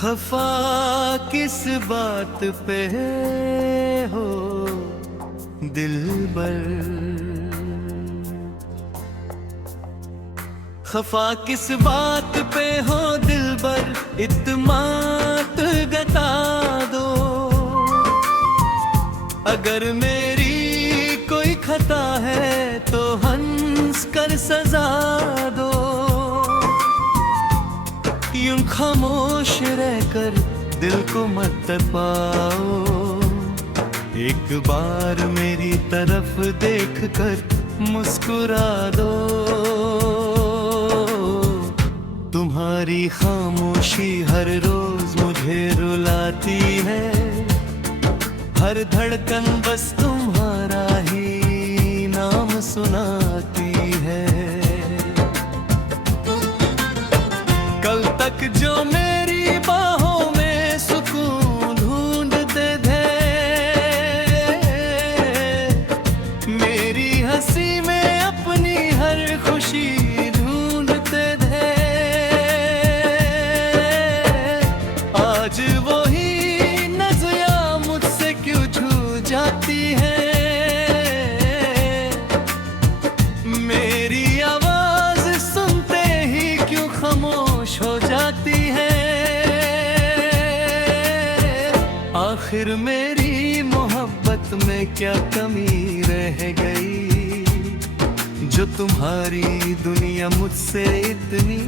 खफा किस बात पे हो दिलबर, खफा किस बात पे हो दिलबर, इत्मात गता दो। अगर मेरी कोई खता है तो हंस कर सजा दो। यूं खामोश रहकर दिल को मत पाओ, एक बार मेरी तरफ देख कर मुस्कुरा दो। तुम्हारी खामोशी हर रोज मुझे रुलाती है, हर धड़कन बस तुम्हारा ही नाम सुनाती है। कल तक जो मेरी बाहों में सुकून ढूंढते थे, मेरी हंसी में अपनी हर खुशी ढूंढते थे, आज वही नज़िया मुझसे क्यों छू जाती है। मेरी आवाज सुनते ही क्यों खामोश हो जाती है। आखिर मेरी मोहब्बत में क्या कमी रह गई, जो तुम्हारी दुनिया मुझसे इतनी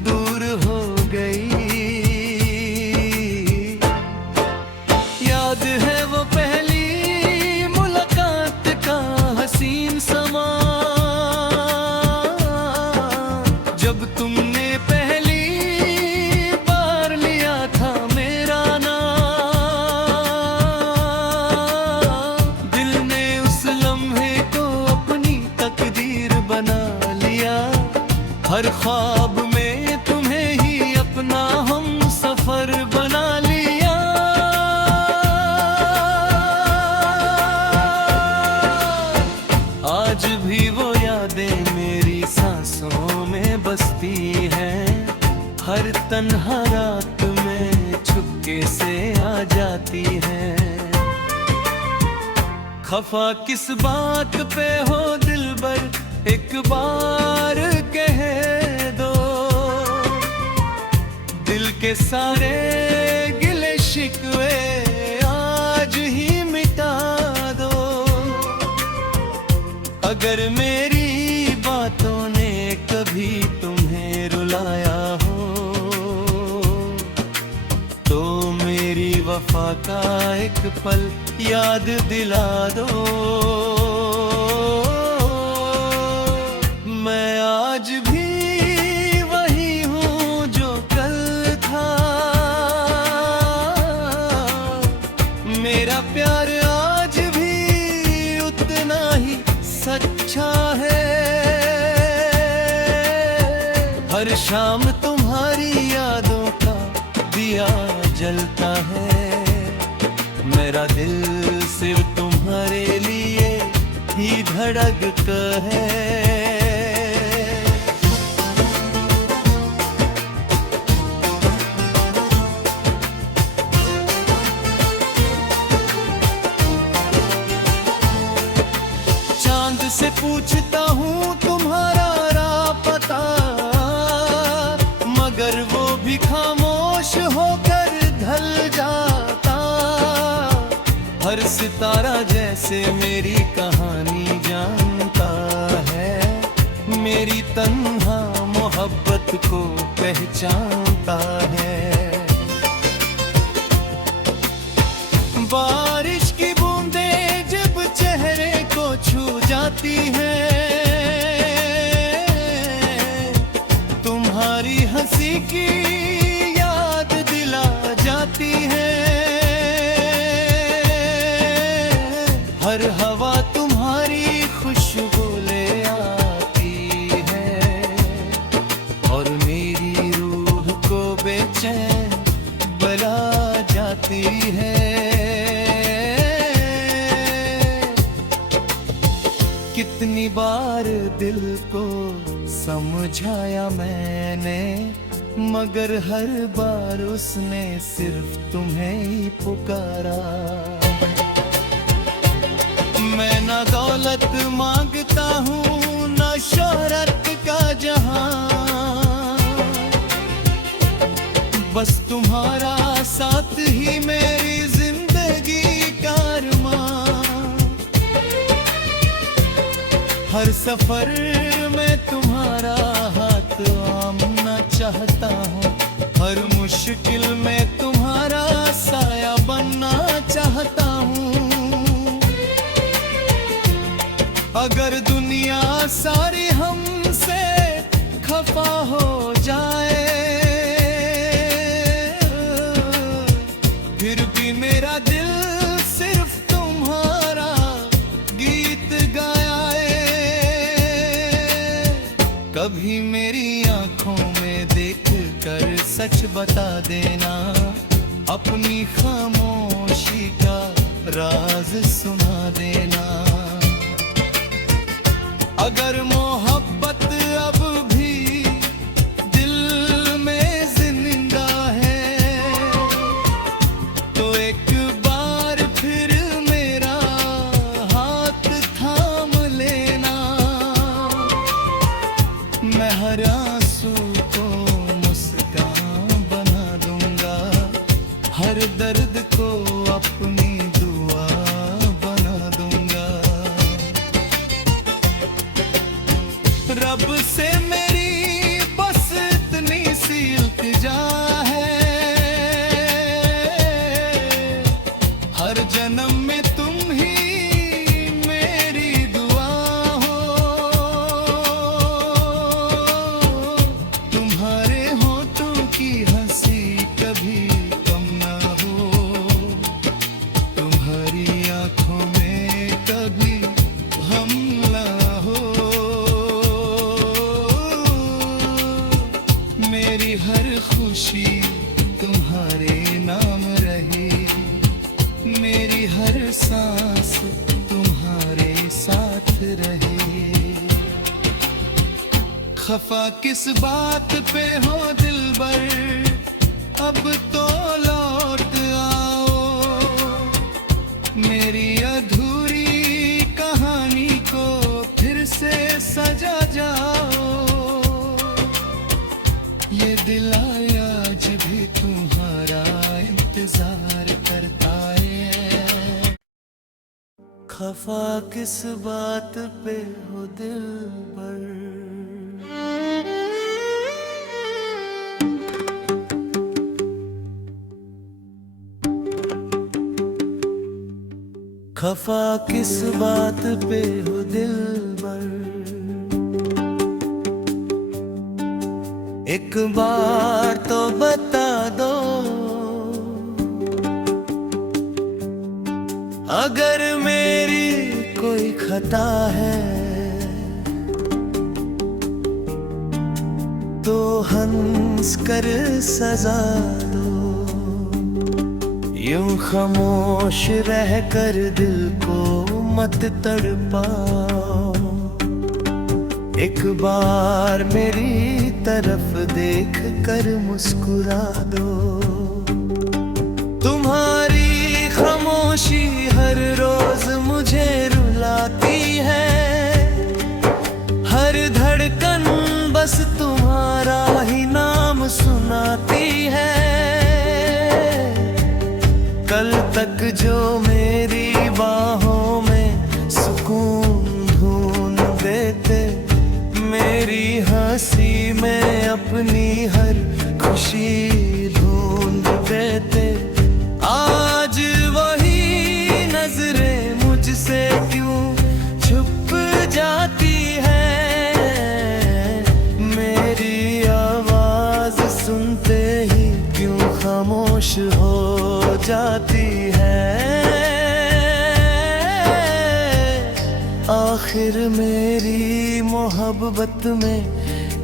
दूर हो गई। याद है वो पहली मुलाकात का हसीन समा, जब तुमने पहली बार लिया था मेरा नाम। दिल ने उस लम्हे को अपनी तकदीर बना लिया, हर ख्वाब में तुम्हें ही अपना हम सफर बना लिया। आज भी वो यादें मेरी सांसों में बसती हैं, हर तन्हा रात में छुपके से आ जाती हैं। खफा किस बात पे हो दिलबर, एक बार कह दो। दिल के सारे गिले शिकवे आज ही मिटा दो। अगर मेरी बातों ने कभी तुम्हें रुलाया हो, तो मेरी वफा का एक पल याद दिला दो। मैं आज भी वही हूँ जो कल था, मेरा प्यार आज भी उतना ही सच्चा है। हर शाम तुम्हारी यादों का दिया जलता है, मेरा दिल सिर्फ तुम्हारे लिए ही धड़कता है। चांद से पूछता हूँ तुम्हारा रापता, मगर वो भी खामोश होकर ढल जाता। हर सितारा जैसे मेरी कहानी जानता है, मेरी तन्हा मोहब्बत को पहचानता है। बारिश की बूंदें जब चेहरे को छू जाती है, तुम्हारी हंसी की याद दिला जाती है। हर हवा तुम्हारी खुशबू ले आती है, और मेरी रूह को बेचैन बना जाती है। कितनी बार दिल को समझाया मैंने, मगर हर बार उसने सिर्फ तुम्हें ही पुकारा। मैं ना दौलत मांगता हूँ ना शोहरत का जहां, बस तुम्हारा साथ ही मेरी जिंदगी का अरमान। हर सफर में तुम्हारा हाथ थामना चाहता हूँ, हर मुश्किल में तुम्हारा साया बनना चाहता हूँ। अगर दुनिया सारी हमसे खफा हो जाए, फिर भी मेरा दिल सिर्फ तुम्हारा गीत गाए। कभी मेरी आंखों में देख कर सच बता देना, अपनी खामोशी का राज सुना देना। अगर मोहब्बत अब भी दिल में जिंदा है, तो एक बार फिर मेरा हाथ थाम लेना। मैं हर आंसू को मुस्कान बना दूंगा, हर दर्द को अपनी दुआ बना दूंगा। रब से मेरी बस इतनी सी इल्तिजा है, हर जन्म में तुम ही मेरी दुआ हो। तुम्हारे होठों की हंसी कभी कम ना हो, तुम्हारी आंखों में कभी हम ना हो। मेरी हर खुशी तुम्हारे नाम रहे, मेरी हर सांस तुम्हारे साथ रहे। खफा किस बात पे हो दिलबर, अब तो लौट आओ। मेरी अधूरी कहानी को फिर से सजा जाओ। ये दिल आज भी तुम्हारा इंतजार करता है। खफा किस बात पे हो दिल पर। खफा किस बात पे हो दिल पर, एक बार तो बता दो। अगर मेरी कोई खता है तो हंस कर सजा दो। यूं खामोश रह कर दिल को मत तड़पाओ। एक बार मेरी तरफ देख कर मुस्कुरा दो। तुम्हारी खामोशी हर रोज मुझे रुलाती है, हर धड़कन बस तुम्हारा ही नाम सुनाती है। कल तक जो मेरी बाहों में सुकून ढूंढ देते, मेरी हंसी में अपनी हर खुशी ढूंढ देते, आज वही नजरें मुझसे क्यों छुप जाती है। मेरी आवाज सुनते ही क्यों खामोश हो जाती है। आखिर मेरी मोहब्बत में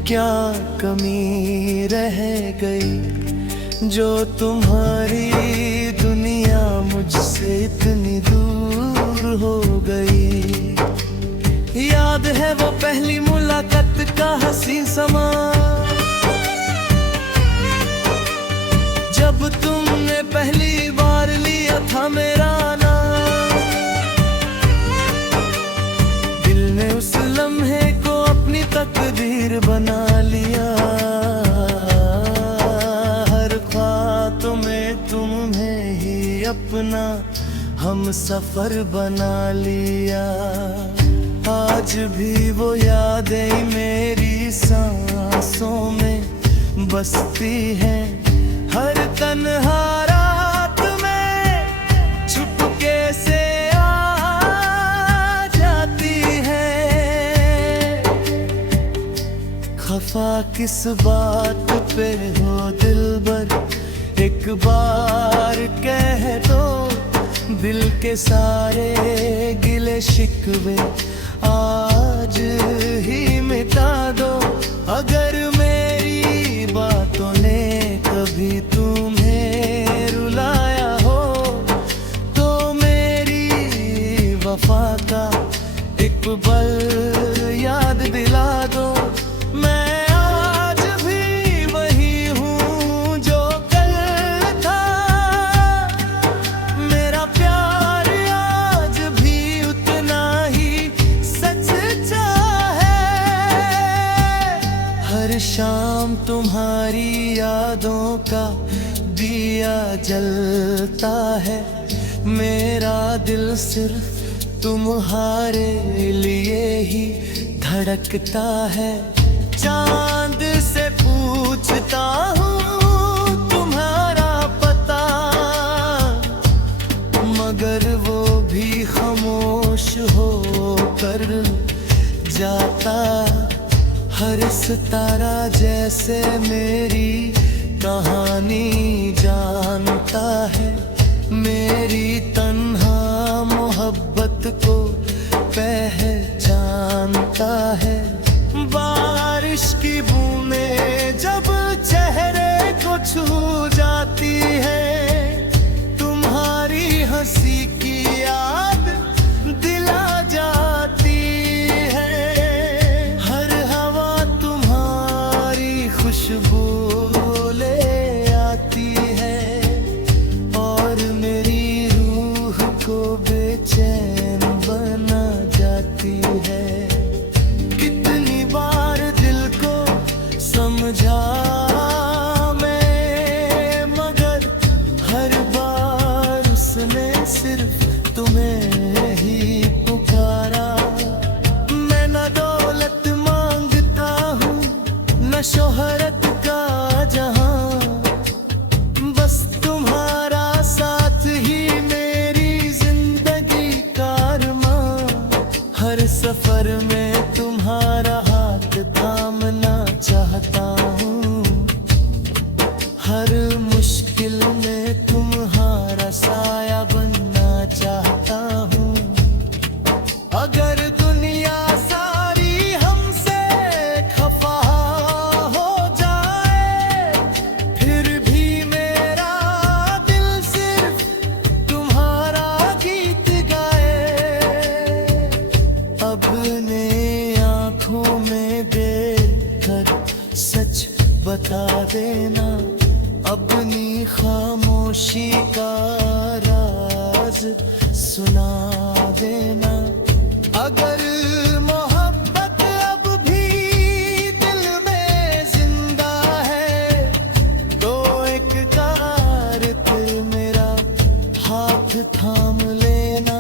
क्या कमी रह गई, जो तुम्हारी दुनिया मुझसे इतनी दूर हो गई। याद है वो पहली मुलाकात का हसीन समा, मेरा नाम। दिल ने उस लम्हे को अपनी तकदीर बना लिया, हर ख्वाब में तुम्हें ही अपना हम सफर बना लिया। आज भी वो यादें मेरी सांसों में बसती हैं, हर तन्हा रात में चुपके से आ जाती है। खफा किस बात पे हो दिलबर, एक बार कह दो दिल के सारे गिले शिकवे आज ही मिटा दो। अगर मेरी बातों ने कभी तुम्हें रुलाया हो, तो मेरी वफा का एक पल याद दिला दो। मैं आज भी वही हूँ जो कल था, मेरा प्यार आज भी उतना ही सच्चा है। हर शाम तुम्हारी यादों का दिया जलता है, मेरा दिल सिर्फ तुम्हारे लिए ही धड़कता है। चांद से पूछता हूँ तुम्हारा पता, मगर वो भी खामोश हो कर जाता। हर सितारा जैसे मेरी कहानी जानता है, मेरी तन्हा मोहब्बत को पहचानता है। बारिश की बूंदें जब चेहरे को छू जाती है, तुम्हारी हंसी की याद दिला जाती है। हर हवा तुम्हारी खुशबू ले आती है, और मेरी रूह को बेचैन बना जाती है। कितनी बार दिल को समझा मैं, मगर हर बार उसने सिर्फ तुम्हें ही पुकारा। मैं न दौलत मांगता हूँ न शोहरत का जहां, बस तुम्हारा साथ ही मेरी जिंदगी का अरमां। हर सफर में तुम्हारा हाथ थामना चाहता हूँ, हर मुश्किल में तुम्हारा साया बनना चाहता हूँ। अगर दुनिया सारी हमसे खफा हो जाए, फिर भी मेरा दिल सिर्फ तुम्हारा गीत गाए। अपने आँखों में देखकर सच बता देना, अपनी खामोशी का राज सुना देना। अगर मोहब्बत अब भी दिल में जिंदा है, तो एक कार दिल मेरा हाथ थाम लेना।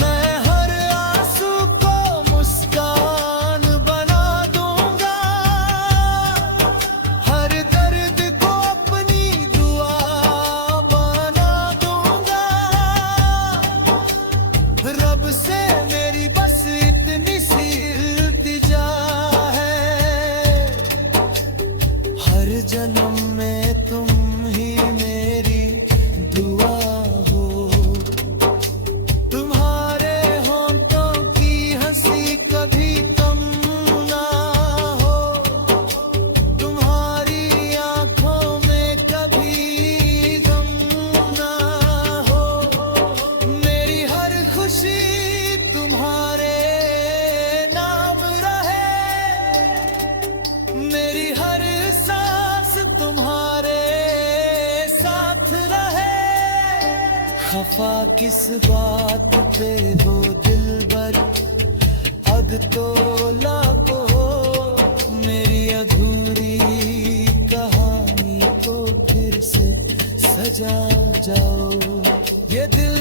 मैं हर आंसू को मुस्कान बना दूंगा, हर दर्द को अपनी दुआ बना दूंगा। रब से मेरी बस इतनी सी इल्तिजा है, हर जन्म में तुम ही मेरी दुआ हो। तुम्हारे होंठों की हंसी कभी कम ना हो, तुम्हारी आंखों में कभी गम ना हो। मेरी हर खुशी तुम्हारे नाम रहे, मेरी हर सांस तुम्हारे साथ रहे। खफा किस बात पे हो दिलबर, अब तो लाको मेरी अधूरी कहानी को फिर से सजा जाओ। ये दिल